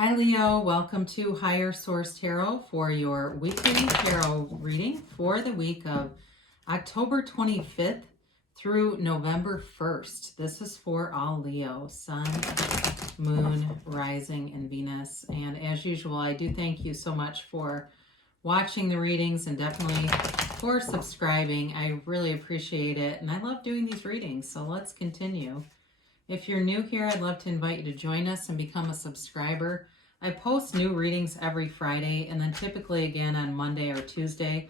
Hi Leo, welcome to Higher Source Tarot for your weekly tarot reading for the week of October 25th through November 1st. This is for all Leo, Sun, Moon, Rising, and Venus. And as usual, I do thank you so much for watching the readings and definitely for subscribing. I really appreciate it. And I love doing these readings, so let's continue. If you're new here, I'd love to invite you to join us and become a subscriber. I post new readings every Friday and then typically again on Monday or Tuesday.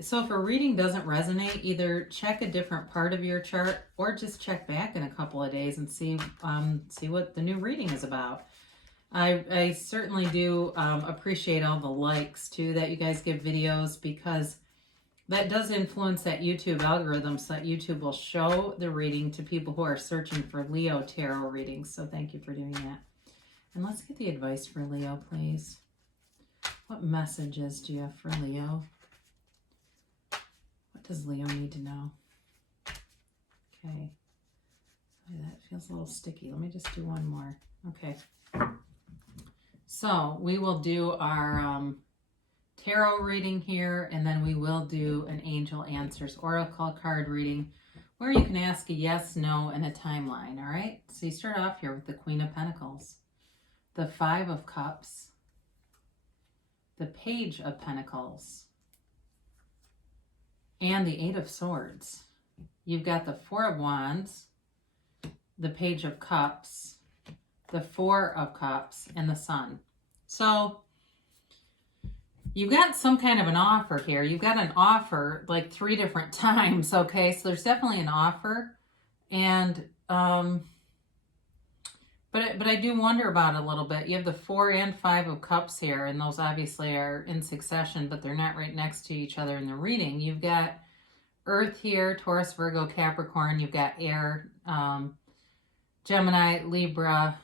So if a reading doesn't resonate, either check a different part of your chart or just check back in a couple of days and see what the new reading is about. I certainly do appreciate all the likes too that you guys give videos, because that does influence that YouTube algorithm, so that YouTube will show the reading to people who are searching for Leo tarot readings. So thank you for doing that. And let's get the advice for Leo, please. What messages do you have for Leo? What does Leo need to know? Okay. That feels a little sticky. Let me just do one more. Okay. So we will do our tarot reading here, and then we will do an Angel Answers Oracle card reading where you can ask a yes, no, and a timeline, all right? So you start off here with the Queen of Pentacles, the Five of Cups, the Page of Pentacles, and the Eight of Swords. You've got the Four of Wands, the Page of Cups, the Four of Cups, and the Sun. So you've got some kind of an offer here. You've got an offer like 3 different times, okay? So there's definitely an offer. And, but I do wonder about it a little bit. You have the 4 and 5 of Cups here, and those obviously are in succession, but they're not right next to each other in the reading. You've got Earth here, Taurus, Virgo, Capricorn. You've got Air, Gemini, Libra,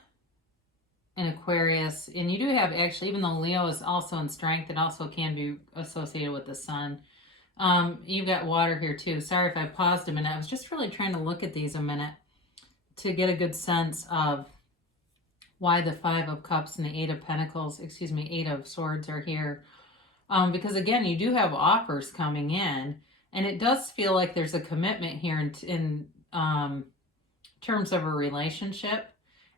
and Aquarius. And you do have, actually, even though Leo is also in strength, it also can be associated with the Sun. You've got water here too. Sorry if I paused a minute. I was just really trying to look at these a minute to get a good sense of why the 5 of Cups and the 8 of Pentacles, Eight of Swords are here. Because again, you do have offers coming in, and it does feel like there's a commitment here in terms of a relationship.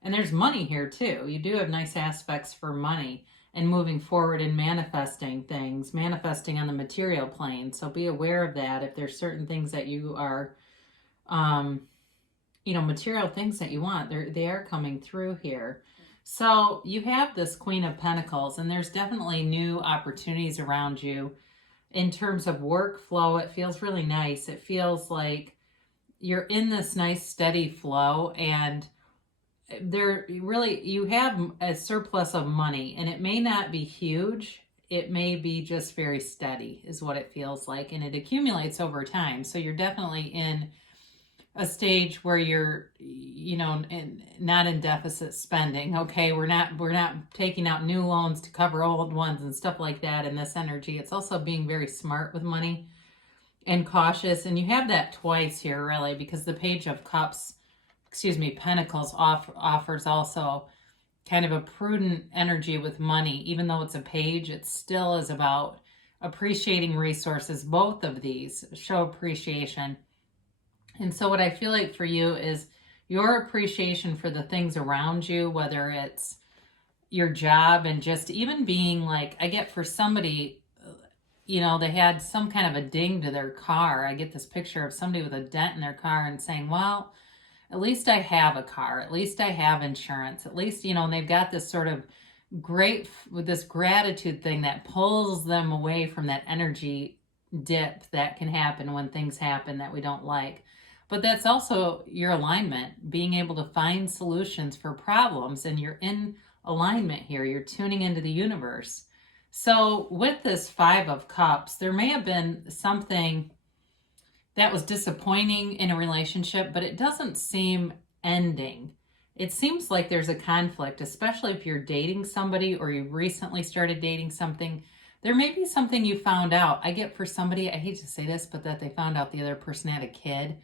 And there's money here too. You do have nice aspects for money and moving forward and manifesting things, manifesting on the material plane. So be aware of that. If there's certain things that you are, material things that you want, they are coming through here. So you have this Queen of Pentacles, and there's definitely new opportunities around you in terms of workflow. It feels really nice. It feels like you're in this nice steady flow, and you have a surplus of money, and it may not be huge. It may be just very steady is what it feels like, and it accumulates over time. So you're definitely in a stage where you're, not in deficit spending. Okay. We're not taking out new loans to cover old ones and stuff like that in this energy. It's also being very smart with money and cautious. And you have that twice here, really, because the Page of Pentacles offers also kind of a prudent energy with money. Even though it's a page, it still is about appreciating resources. Both of these show appreciation. And so what I feel like for you is your appreciation for the things around you, whether it's your job and just even being like, I get for somebody, they had some kind of a ding to their car. I get this picture of somebody with a dent in their car and saying, well, at least I have a car. At least I have insurance. At least, and they've got this sort of this gratitude thing that pulls them away from that energy dip that can happen when things happen that we don't like. But that's also your alignment, being able to find solutions for problems, and you're in alignment here. You're tuning into the universe. So with this 5 of Cups, there may have been something that was disappointing in a relationship, but it doesn't seem ending. It seems like there's a conflict, especially if you're dating somebody or you recently started dating something. There may be something you found out. I get for somebody, I hate to say this, but that they found out the other person had a kid.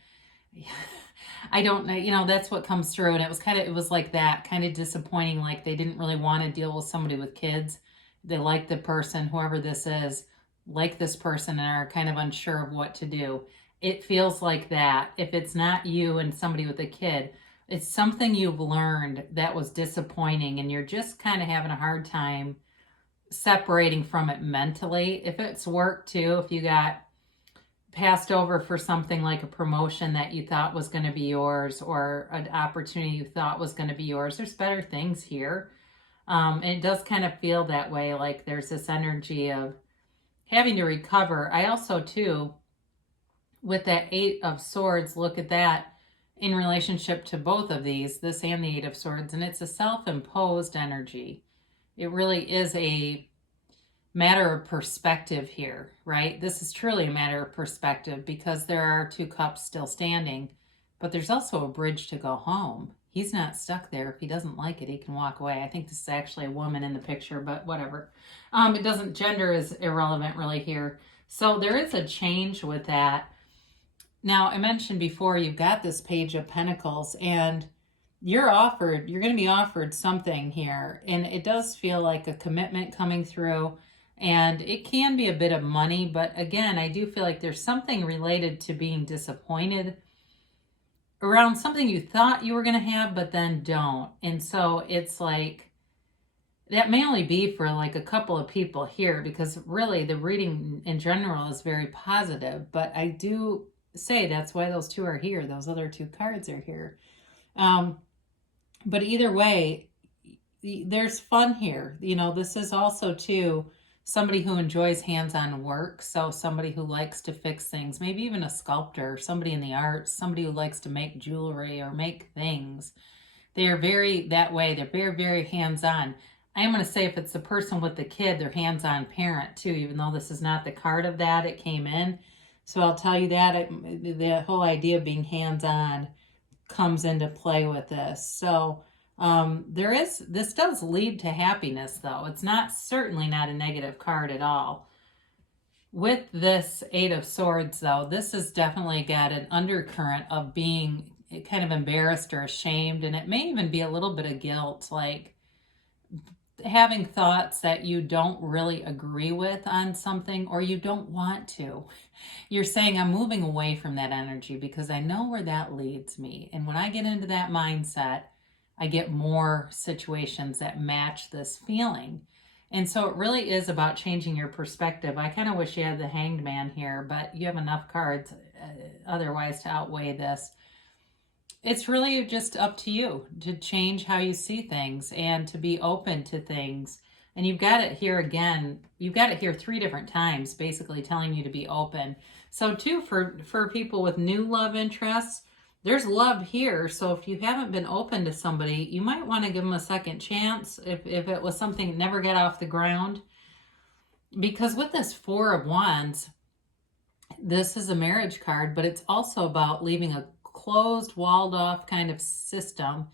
I don't know, you know, that's what comes through. And it was like that, kind of disappointing. Like they didn't really want to deal with somebody with kids. They like the person, whoever this is, like this person and are kind of unsure of what to do. It feels like that. If it's not you and somebody with a kid, it's something you've learned that was disappointing and you're just kind of having a hard time separating from it mentally. If it's work too, if you got passed over for something like a promotion that you thought was going to be yours or an opportunity you thought was going to be yours, there's better things here. And it does kind of feel that way, like there's this energy of having to recover. I also, too, with that Eight of Swords, look at that in relationship to both of these, this and the Eight of Swords, and it's a self-imposed energy. It really is a matter of perspective here, right? This is truly a matter of perspective because there are two cups still standing, but there's also a bridge to go home. He's not stuck there. If he doesn't like it, he can walk away. I think this is actually a woman in the picture, but whatever. It doesn't, gender is irrelevant really here. So there is a change with that. Now, I mentioned before, you've got this Page of Pentacles and you're going to be offered something here. And it does feel like a commitment coming through. And it can be a bit of money, but again, I do feel like there's something related to being disappointed around something you thought you were going to have, but then don't. And so it's like, that may only be for like a couple of people here because really the reading in general is very positive, but I do say that's why those two are here. Those other two cards are here. But either way, there's fun here. You know, this is also too somebody who enjoys hands-on work. So somebody who likes to fix things, maybe even a sculptor, somebody in the arts, somebody who likes to make jewelry or make things. They are very that way. They're very, very hands-on. I am going to say if it's the person with the kid, they're hands-on parent too, even though this is not the card of that, it came in. So I'll tell you that the whole idea of being hands-on comes into play with this. So this does lead to happiness though. It's certainly not a negative card at all. With this Eight of Swords though, this has definitely got an undercurrent of being kind of embarrassed or ashamed, and it may even be a little bit of guilt, like having thoughts that you don't really agree with on something or you don't want to. You're saying, I'm moving away from that energy because I know where that leads me. And when I get into that mindset, I get more situations that match this feeling. And so it really is about changing your perspective. I kind of wish you had the Hanged Man here, but you have enough cards otherwise to outweigh this. It's really just up to you to change how you see things and to be open to things. And you've got it here again. You've got it here 3 different times, basically telling you to be open. So too, for people with new love interests, there's love here. So if you haven't been open to somebody, you might want to give them a second chance if it was something that never got off the ground. Because with this Four of Wands, this is a marriage card, but it's also about leaving a closed, walled off kind of system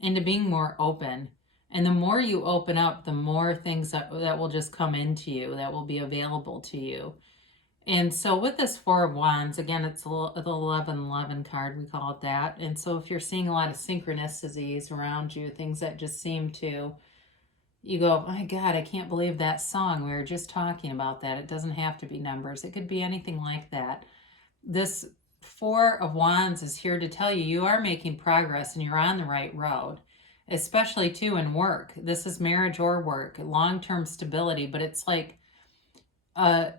into being more open. And the more you open up, the more things that will just come into you, that will be available to you. And so with this Four of Wands, again, it's the 1111 card, we call it that. And so if you're seeing a lot of synchronicities around you, things that just seem to, you go, my God, I can't believe that song. We were just talking about that. It doesn't have to be numbers. It could be anything like that. This Four of Wands is here to tell you you are making progress and you're on the right road, especially too in work. This is marriage or work, long-term stability, but it's like a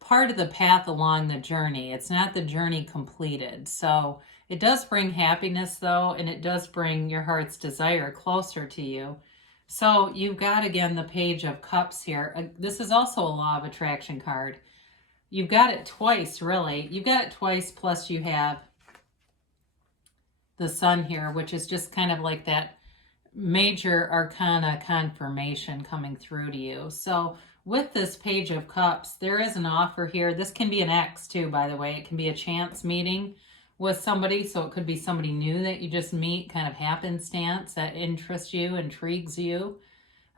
part of the path along the journey. It's not the journey completed. So it does bring happiness though, and it does bring your heart's desire closer to you. So you've got, again, the Page of Cups here. This is also a law of attraction card. You've got it twice, really. You've got it twice, plus you have the Sun here, which is just kind of like that major arcana confirmation coming through to you. So with this Page of Cups, there is an offer here. This can be an ex too, by the way. It can be a chance meeting with somebody. So it could be somebody new that you just meet, kind of happenstance, that interests you, intrigues you.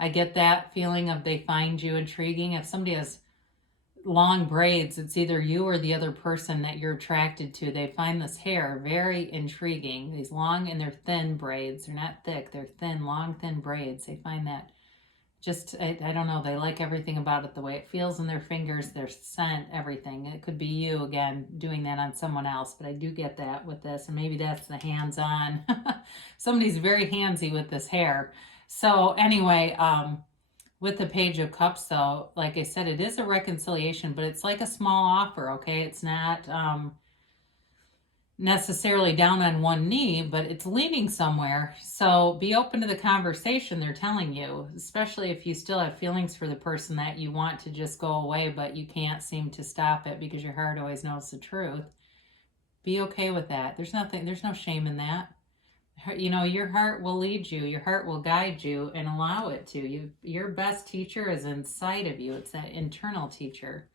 I get that feeling of they find you intriguing. If somebody has long braids. It's either you or the other person that you're attracted to. They find this hair very intriguing. These long and they're thin braids. They're not thick. They're thin, long, thin braids. They find that just, I don't know. They like everything about it, the way it feels in their fingers, their scent, everything. It could be you, again, doing that on someone else, but I do get that with this, and maybe that's the hands-on. Somebody's very handsy with this hair. So anyway, with the Page of Cups, though, like I said, it is a reconciliation, but it's like a small offer, okay? It's not necessarily down on one knee, but it's leaning somewhere. So be open to the conversation, they're telling you, especially if you still have feelings for the person that you want to just go away, but you can't seem to stop it because your heart always knows the truth. Be okay with that. There's no shame in that. You know, your heart will lead you, your heart will guide you, and allow it to. Your best teacher is inside of you. It's that internal teacher.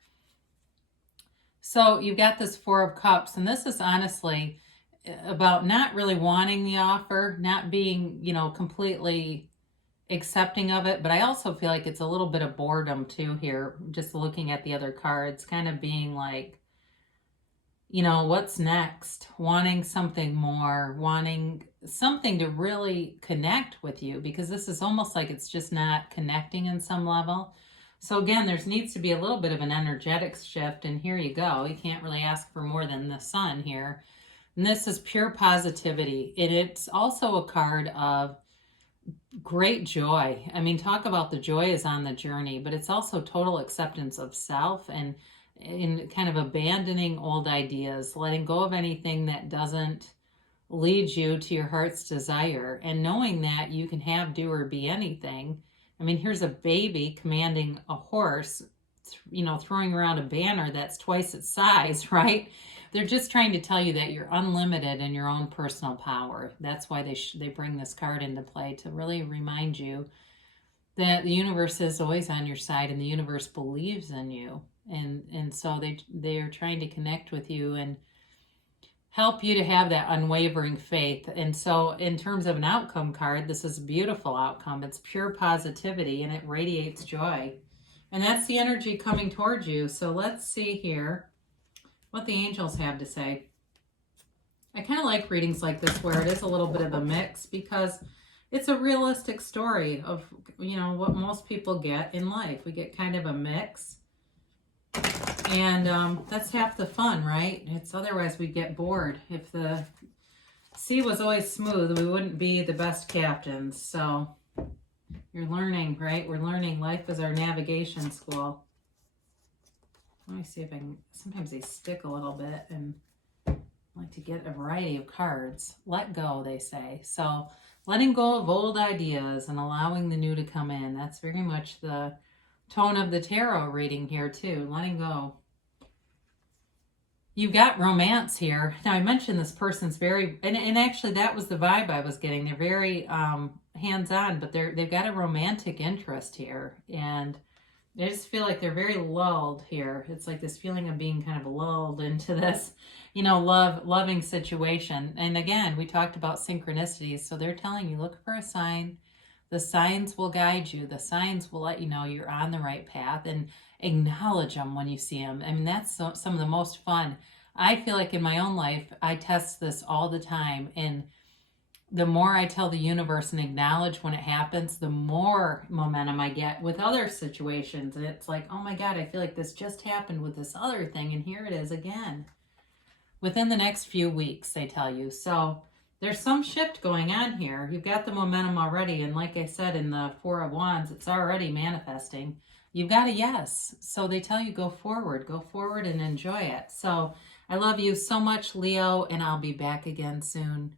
So you've got this Four of Cups, and this is honestly about not really wanting the offer, not being, you know, completely accepting of it. But I also feel like it's a little bit of boredom too here, just looking at the other cards, kind of being like, you know, what's next? Wanting something more, wanting something to really connect with you, because this is almost like it's just not connecting in some level. So again, there needs to be a little bit of an energetic shift, and here you go. You can't really ask for more than the Sun here. And this is pure positivity. It's also a card of great joy. I mean, talk about the joy is on the journey, but it's also total acceptance of self, and in kind of abandoning old ideas, letting go of anything that doesn't lead you to your heart's desire, and knowing that you can have, do, or be anything. I mean, here's a baby commanding a horse, you know, throwing around a banner that's twice its size, right? They're just trying to tell you that you're unlimited in your own personal power. That's why they bring this card into play, to really remind you that the universe is always on your side, and the universe believes in you. And so they are trying to connect with you and help you to have that unwavering faith. And so in terms of an outcome card, this is a beautiful outcome. It's pure positivity, and it radiates joy. And that's the energy coming towards you. So let's see here what the angels have to say. I kind of like readings like this where it is a little bit of a mix, because it's a realistic story of, you know, what most people get in life. We get kind of a mix. And that's half the fun, right? It's otherwise we'd get bored. If the sea was always smooth, we wouldn't be the best captains. So you're learning, right? We're learning. Life is our navigation school. Let me see if I can. Sometimes they stick a little bit, and I like to get a variety of cards. Let go, they say. So letting go of old ideas and allowing the new to come in. That's very much the tone of the tarot reading here too. Letting go. You've got romance here. Now I mentioned this person's very, and actually that was the vibe I was getting. They're very hands-on, but they've got a romantic interest here, and I just feel like they're very lulled here. It's like this feeling of being kind of lulled into this, you know, loving situation. And again, we talked about synchronicities, so they're telling you, look for a sign. The signs will guide you. The signs will let you know you're on the right path, and acknowledge them when you see them. I mean, that's some of the most fun. I feel like in my own life, I test this all the time. And the more I tell the universe and acknowledge when it happens, the more momentum I get with other situations. And it's like, oh my God, I feel like this just happened with this other thing, and here it is again. Within the next few weeks, they tell you. So there's some shift going on here. You've got the momentum already. And like I said, in the Four of Wands, it's already manifesting. You've got a yes. So they tell you go forward and enjoy it. So I love you so much, Leo, and I'll be back again soon.